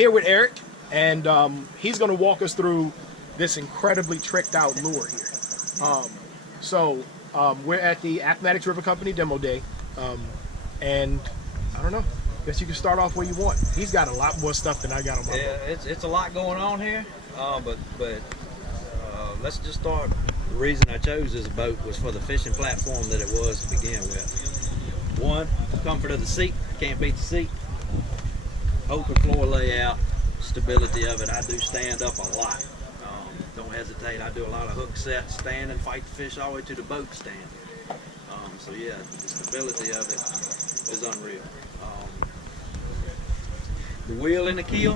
Here with Eric, and he's going to walk us through this incredibly tricked out lure here. We're at the Appomatox River Company Demo Day, and I don't know, I guess you can start off where you want. He's got a lot more stuff than I got on my boat. Yeah, it's a lot going on here, but let's just start. The reason I chose this boat was for the fishing platform that it was to begin with. One, comfort of the seat, can't beat the seat. Open floor layout, stability of it. I do stand up a lot. Don't hesitate. I do a lot of hook sets, stand and fight the fish all the way to the boat stand. So yeah, the stability of it is unreal. The wheel and the keel,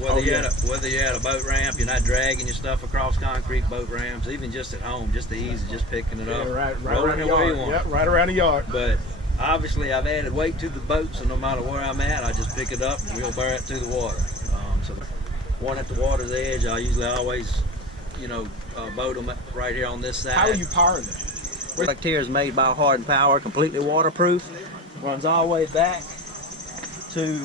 whether you're at a boat ramp, you're not dragging your stuff across concrete boat ramps, even just at home, just the ease of just picking it up, right rolling around the it where yard. you want. Yep, right around the yard. But obviously I've added weight to the boat, so no matter where I'm at, I just pick it up and we'll bear it to the water. So one at the water's edge, I usually always, boat them right here on this side. How are you powering them? Product here is made by Hard and Power, completely waterproof. Runs all the way back to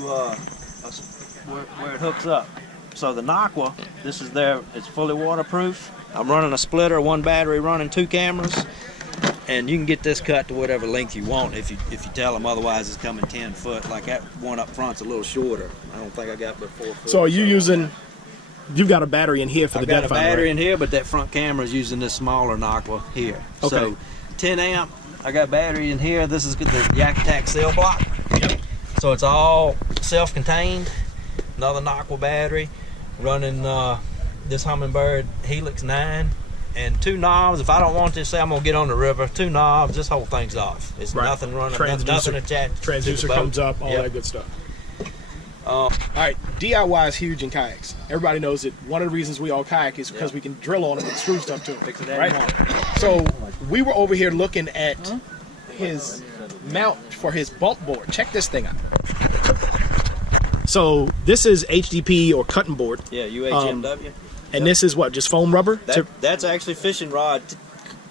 where it hooks up. So the Aqua, this is there, it's fully waterproof. I'm running a splitter, one battery running 2 cameras, and you can get this cut to whatever length you want if you tell them, otherwise it's coming 10 foot. Like that one up front's a little shorter. I don't think I got but 4 foot. So are you using, you've got a battery in here for the depth finder, I've got a battery right? in here, but that front camera is using this smaller Aqua here. Okay. So 10 amp, I got battery in here. This is the Appomatox cell block. Yep. So it's all self-contained. Another Aqua battery, running this Humminbird Helix 9, and 2 knobs. If I don't want to, say I'm gonna get on the river, 2 knobs, this whole thing's off. It's nothing running, nothing attached. Transducer comes up, all that good stuff. All right, DIY is huge in kayaks. Everybody knows it. One of the reasons we all kayak is because we can drill on them and screw stuff to them, right? So we were over here looking at his mount for his bump board. Check this thing out. So this is HDP or cutting board. Yeah, UHMW. And this is what, just foam rubber? That's actually fishing rod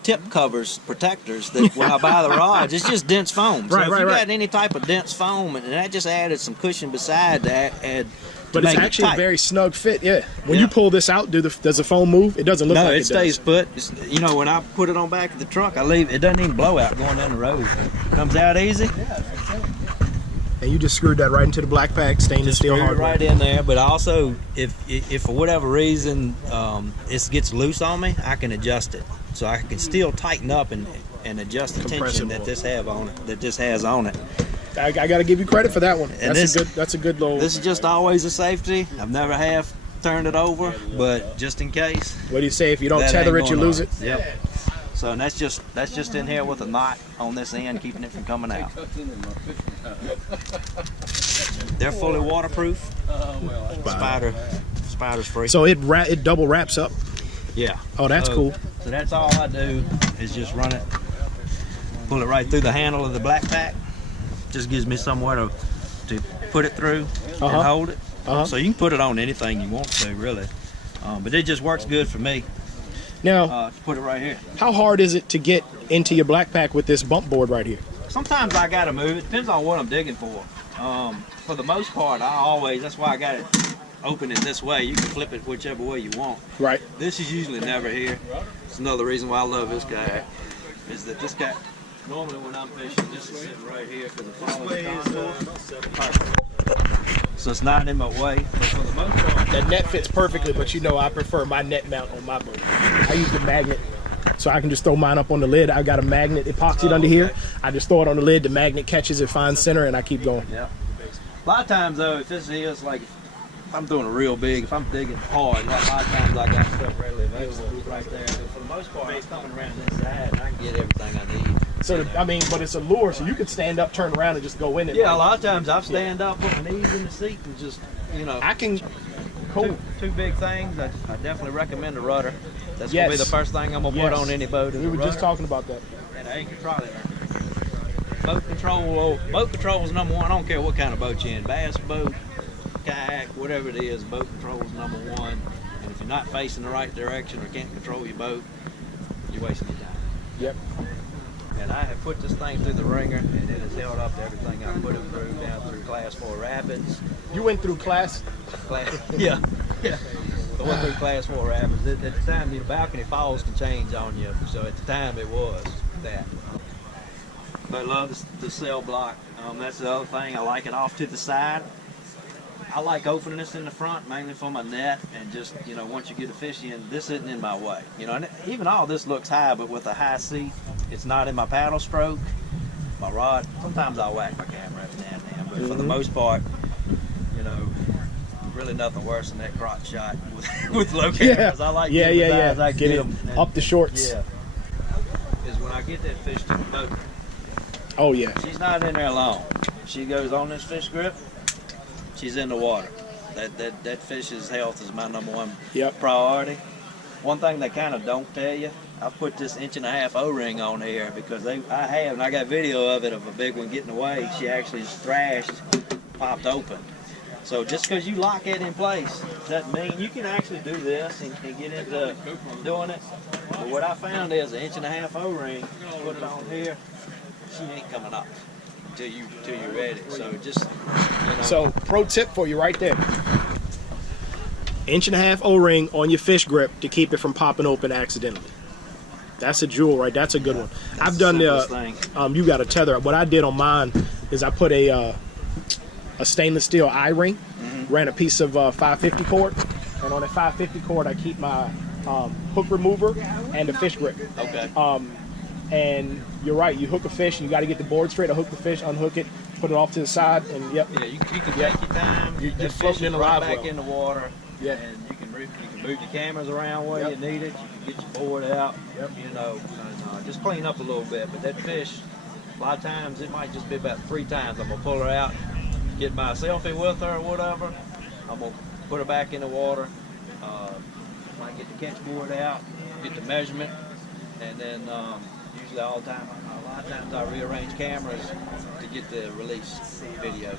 tip covers, protectors, that when I buy the rods, it's just dense foam. So if you got any type of dense foam, and I just added some cushion beside that, but it's actually a very snug fit, yeah. When you pull this out, does the foam move? It doesn't look like it does. No, it stays put. When I put it on back of the truck, I leave, it doesn't even blow out going down the road. It comes out easy. And you just screwed that right into the black pack, stainless steel hardware. Right in there, but also, if for whatever reason it gets loose on me, I can adjust it. So I can still tighten up and adjust the tension that this has on it. I got to give you credit for that one. And that's a good little. This is just always a safety. I've never have turned it over, but just in case. What do you say? If you don't tether it, you lose it. Yep. So and that's just in here with a knot on this end, keeping it from coming out. They're fully waterproof. Spider's free. So it double wraps up. Yeah. Oh, that's cool. So that's all I do is just run it, pull it right through the handle of the black pack. Just gives me somewhere to put it through and hold it. So you can put it on anything you want to, really. But it just works good for me. Now, put it right here. How hard is it to get into your black pack with this bump board right here? Sometimes I gotta move it. Depends on what I'm digging for. For the most part, that's why I got it open it this way. You can flip it whichever way you want. Right. This is usually never here. It's another reason why I love this kayak, is that this kayak, normally when I'm fishing, this is sitting right here for the following contour. So it's not in my way. But for the most part, that net fits perfectly, but I prefer my net mount on my boat. I use the magnet, so I can just throw mine up on the lid. I got a magnet epoxied under here. I just throw it on the lid, the magnet catches it, finds center, and I keep going. Yeah. A lot of times though, if this is like, if I'm doing a real big, if I'm digging hard, like a lot of times I got stuff readily available right there. But for the most part, it's coming around this side, and I can get everything I need. So, but it's a lure, so you could stand up, turn around, and just go in it. Yeah, a lot of times I stand up, put my knees in the seat, and just, I can, cool. Two big things. I definitely recommend a rudder. That's going to be the first thing I'm going to put on any boat. We were just talking about that. And an anchor trolley. Boat control is number one. I don't care what kind of boat you're in. Bass boat, kayak, whatever it is, boat control is number one. And if you're not facing the right direction or can't control your boat, you're wasting your time. Yep. And I have put this thing through the ringer, and it has held up to everything I put it through, down through Class 4 rapids. You went through Class Yeah. Going through class 4 rapids. At the time, the balcony falls can change on you. So at the time, it was that. But I love the cell block. That's the other thing. I like it off to the side. I like opening this in the front, mainly for my net, and just, you know, once you get a fish in, this isn't in my way. You know, and even all this looks high, but with a high seat, it's not in my paddle stroke. My rod, sometimes I'll whack my camera every now and then, but for the most part, you know, really nothing worse than that crotch shot with low cameras. I like getting as high as I can get them. Up the shorts. Yeah. Is when I get that fish to the boat. Oh yeah. She's not in there long. She goes on this fish grip, she's in the water. That fish's health is my #1 priority. One thing they kind of don't tell you, I've put this 1.5-inch O-ring on here because I got video of it of a big one getting away. She actually thrashed, popped open. So just because you lock it in place doesn't mean you can actually do this and get into doing it. But what I found is an 1.5-inch O-ring, put it on here, she ain't coming up till you're ready. So just, you know. So pro tip for you right there. 1.5-inch O-ring on your fish grip to keep it from popping open accidentally. That's a jewel, right? That's a good one. I've done the you got a tether. What I did on mine is I put a stainless steel eye-ring, ran a piece of 550 cord, and on that 550 cord I keep my hook remover and the fish grip. Okay. And you're right, you hook a fish and you got to get the board straight. I hook the fish, unhook it, put it off to the side, and Yeah, you can take your time. You're floating in the live back well. in the water. Yeah. And you can move your cameras around where you need it. You can get your board out. You know, and, just clean up a little bit. But that fish, a lot of times it might just be about 3 times. I'm gonna pull her out, get my selfie with her or whatever. I'm gonna put her back in the water. Might get the catch board out, get the measurement, and then usually a lot of times I rearrange cameras to get the release video.